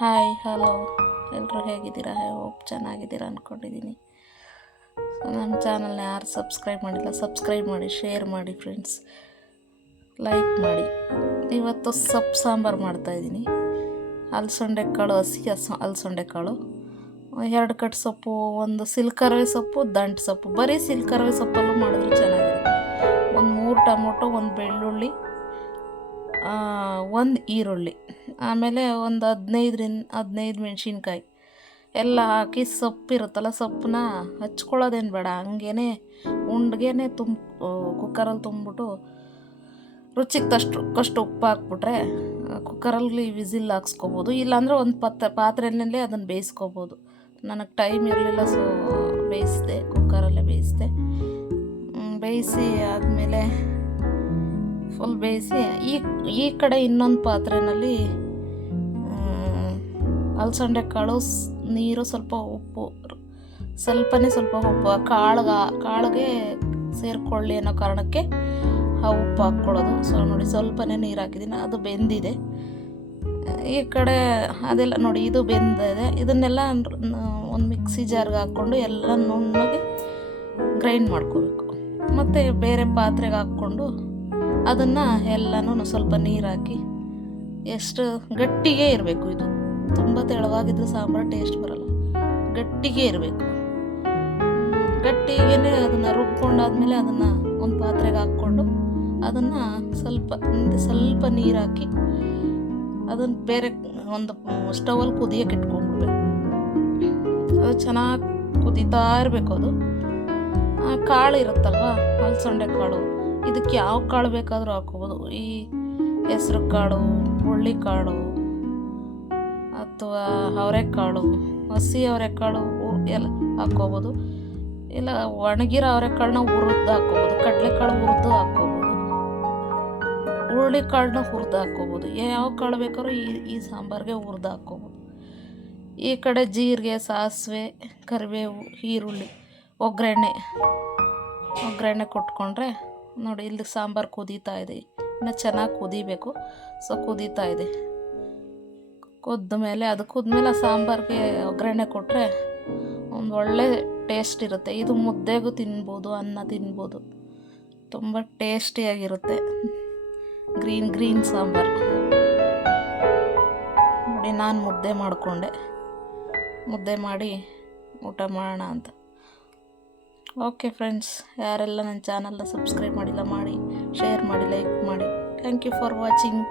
Hi, hello. ಎಲ್ಲರೂ ಹೇಗಿದ್ದೀರಾ? Hope ಚೆನ್ನಾಗಿದ್ದೀರಾ ಅಂದ್ಕೊಂಡಿದ್ದೀನಿ ನನ್ನ ಚಾನಲ್ನ ಯಾರು ಸಬ್ಸ್ಕ್ರೈಬ್ ಮಾಡಿಲ್ಲ, ಸಬ್ಸ್ಕ್ರೈಬ್ ಮಾಡಿ, ಶೇರ್ ಮಾಡಿ ಫ್ರೆಂಡ್ಸ್. ಲೈಕ್ ಮಾಡಿ. ಇವತ್ತು ಸೊಪ್ಪು ಸಾಂಬಾರು ಮಾಡ್ತಾಯಿದ್ದೀನಿ ಅಲಸಂಡೆ ಕಾಳು, ಹಸಿ ಹಸ, ಅಲಸಂಡೆ ಕಾಳು. ಎರಡು ಕಟ್ ಸೊಪ್ಪು, ಒಂದು ಸಿಲ್ಕರವೆ ಸೊಪ್ಪು, ದಂಟು ಸೊಪ್ಪು. ಬರೀ ಸಿಲ್ಕರವೆ ಸೊಪ್ಪಲ್ಲೂ ಮಾಡಿದ್ರೆ ಚೆನ್ನಾಗಿರುತ್ತೆ. ಒಂದು ಮೂರು ಟೊಮೊಟೊ, ಒಂದು ಬೆಳ್ಳುಳ್ಳಿ ಒಂದು ಈರುಳ್ಳಿ. ಆಮೇಲೆ ಒಂದು ಹದಿನೈದರಿಂದ ಹದಿನೈದು ಮೆಣಸಿನ್ಕಾಯಿ. ಎಲ್ಲ ಹಾಕಿ ಸೊಪ್ಪಿರುತ್ತಲ್ಲ ಸೊಪ್ಪನ್ನ ಹಚ್ಕೊಳ್ಳೋದೇನು ಬೇಡ. ಹಂಗೇ ಉಂಡ್ಗೇನೆ ತುಂಬ ಕುಕ್ಕರಲ್ಲಿ ತುಂಬಿಬಿಟ್ಟು ರುಚಿಗೆ ತಷ್ಟು ಕಷ್ಟು ಉಪ್ಪು ಹಾಕ್ಬಿಟ್ರೆ ಕುಕ್ಕರಲ್ಲಿ ವಿಸಿಲ್ ಹಾಕ್ಸ್ಕೊಬೋದು. ಇಲ್ಲಾಂದರೆ ಒಂದು ಪತ್ತ ಪಾತ್ರೆಯಲ್ಲೇ ಅದನ್ನು ಬೇಯಿಸ್ಕೊಬೋದು. ನನಗೆ ಟೈಮ್ ಇರಲಿಲ್ಲ, ಸೊ ಬೇಯಿಸಿದೆ ಕುಕ್ಕರಲ್ಲೇ ಬೇಯಿಸಿದೆ. ಬೇಯಿಸಿ ಆದಮೇಲೆ ಫುಲ್ ಬೇಯಿಸಿ, ಈ ಈ ಕಡೆ ಇನ್ನೊಂದು ಪಾತ್ರೆಯಲ್ಲಿ ಅಲಸಂಡೆ ಕಾಳು ನೀರು ಸ್ವಲ್ಪ ಉಪ್ಪು ಸ್ವಲ್ಪನೇ ಸ್ವಲ್ಪ ಉಪ್ಪು. ಕಾಳ್ಗೆ, ಕಾಳಿಗೆ ಸೇರಿಕೊಳ್ಳಿ ಅನ್ನೋ ಕಾರಣಕ್ಕೆ ಆ ಉಪ್ಪು ಹಾಕ್ಕೊಳ್ಳೋದು. ಸೊ, ನೋಡಿ ಸ್ವಲ್ಪನೇ ನೀರು ಹಾಕಿದ್ದೀನಿ. ಅದು ಬೆಂದಿದೆ. ಈ ಕಡೆ ಅದೆಲ್ಲ ನೋಡಿ, ಇದು ಬೆಂದಿದೆ. ಇದನ್ನೆಲ್ಲ ಒಂದು ಮಿಕ್ಸಿ ಜಾರ್ಗೆ ಹಾಕ್ಕೊಂಡು ಎಲ್ಲ ನುಣ್ಣಗೆ ಗ್ರೈಂಡ್ ಮಾಡ್ಕೋಬೇಕು. ಮತ್ತು ಬೇರೆ ಪಾತ್ರೆಗೆ ಹಾಕ್ಕೊಂಡು ಅದನ್ನು ಎಲ್ಲನೂ ಸ್ವಲ್ಪ ನೀರು ಹಾಕಿ, ಎಷ್ಟು ಗಟ್ಟಿಗೆ ಇರಬೇಕು ಇದು. ತುಂಬ ತೆಳುವಾಗಿದ್ರೆ ಸಾಂಬಾರು ಟೇಸ್ಟ್ ಬರಲ್ಲ. ಗಟ್ಟಿಗೆ ಇರಬೇಕು. ಗಟ್ಟಿಗೆ ಅದನ್ನು ರುಬ್ಕೊಂಡಾದ್ಮೇಲೆ ಅದನ್ನು ಒಂದು ಪಾತ್ರೆಗೆ ಹಾಕ್ಕೊಂಡು ಅದನ್ನು ಸ್ವಲ್ಪ ಸ್ವಲ್ಪ ನೀರು ಹಾಕಿ ಅದನ್ನು ಬೇರೆ ಒಂದು ಸ್ಟವಲ್ಲಿ ಕುದಿಯೋಕೆ ಇಟ್ಕೊಂಡ್ಬಿಡ್ಬೇಕು. ಅದು ಚೆನ್ನಾಗಿ ಕುದೀತಾ ಇರಬೇಕು ಅದು. ಕಾಳು ಇರುತ್ತಲ್ವ ಅಲ್ಸಂಡೆ ಕಾಳು, ಇದಕ್ಕೆ ಯಾವ ಕಾಳು ಬೇಕಾದರೂ ಹಾಕೋಬೋದು. ಈ ಹೆಸ್ರು ಕಾಳು ಹುಳ್ಳಿಕಾಳು ಅಥವಾ ಅವರೆಕಾಳು ಹಸಿ ಅವರೆಕಾಳು ಎಲ್ಲ ಹಾಕ್ಕೋಬೋದು. ಇಲ್ಲ, ಒಣಗಿರೋ ಅವರೆಕಾಳನ್ನ ಹುರಿದು ಹಾಕ್ಕೋಬೋದು. ಕಡಲೆಕಾಳು ಹುರಿದು ಹಾಕ್ಕೋಬೋದು. ಹುರುಳಿ ಕಾಳನ್ನ ಹುರಿದು ಹಾಕ್ಕೋಬೋದು. ಯಾವ ಕಾಳು ಬೇಕಾದ್ರೂ ಈ ಈ ಸಾಂಬಾರಿಗೆ ಹುರಿದು ಹಾಕ್ಕೋಬೋದು. ಈ ಕಡೆ ಜೀರಿಗೆ, ಸಾಸಿವೆ, ಕರಿಬೇವು, ಈರುಳ್ಳಿ, ಒಗ್ಗರಣೆ. ಒಗ್ಗರಣೆ ಕೊಟ್ಕೊಂಡ್ರೆ ನೋಡಿ ಇಲ್ಲಿ ಸಾಂಬಾರು ಕುದೀತಾ ಇದೆ. ಇನ್ನು ಚೆನ್ನಾಗಿ ಕುದಿಬೇಕು. ಸೊ ಕುದೀತಾ ಇದೆ. ಕುದ್ದ ಮೇಲೆ, ಅದು ಕುದ್ಮೇಲೆ ಸಾಂಬಾರಿಗೆ ಒಗ್ಗರಣೆ ಕೊಟ್ಟರೆ ಒಂದು ಒಳ್ಳೆ ಟೇಸ್ಟ್ ಇರುತ್ತೆ. ಇದು ಮುದ್ದೆಗೂ ತಿನ್ಬೋದು, ಅನ್ನ ತಿನ್ಬೋದು. ತುಂಬ ಟೇಸ್ಟಿಯಾಗಿರುತ್ತೆ ಗ್ರೀನ್ ಗ್ರೀನ್ ಸಾಂಬಾರು. ನೋಡಿ, ನಾನು ಮುದ್ದೆ ಮಾಡಿಕೊಂಡೆ. ಮುದ್ದೆ ಮಾಡಿ ಊಟ ಮಾಡೋಣ ಅಂತ. ಓಕೆ ಫ್ರೆಂಡ್ಸ್ ಯಾರೆಲ್ಲ ನನ್ನ ಚಾನಲ್ನ ಸಬ್ಸ್ಕ್ರೈಬ್ ಮಾಡಿಲ್ಲ, ಮಾಡಿ ಶೇರ್ ಮಾಡಿ ಲೈಕ್ ಮಾಡಿ. Thank you for watching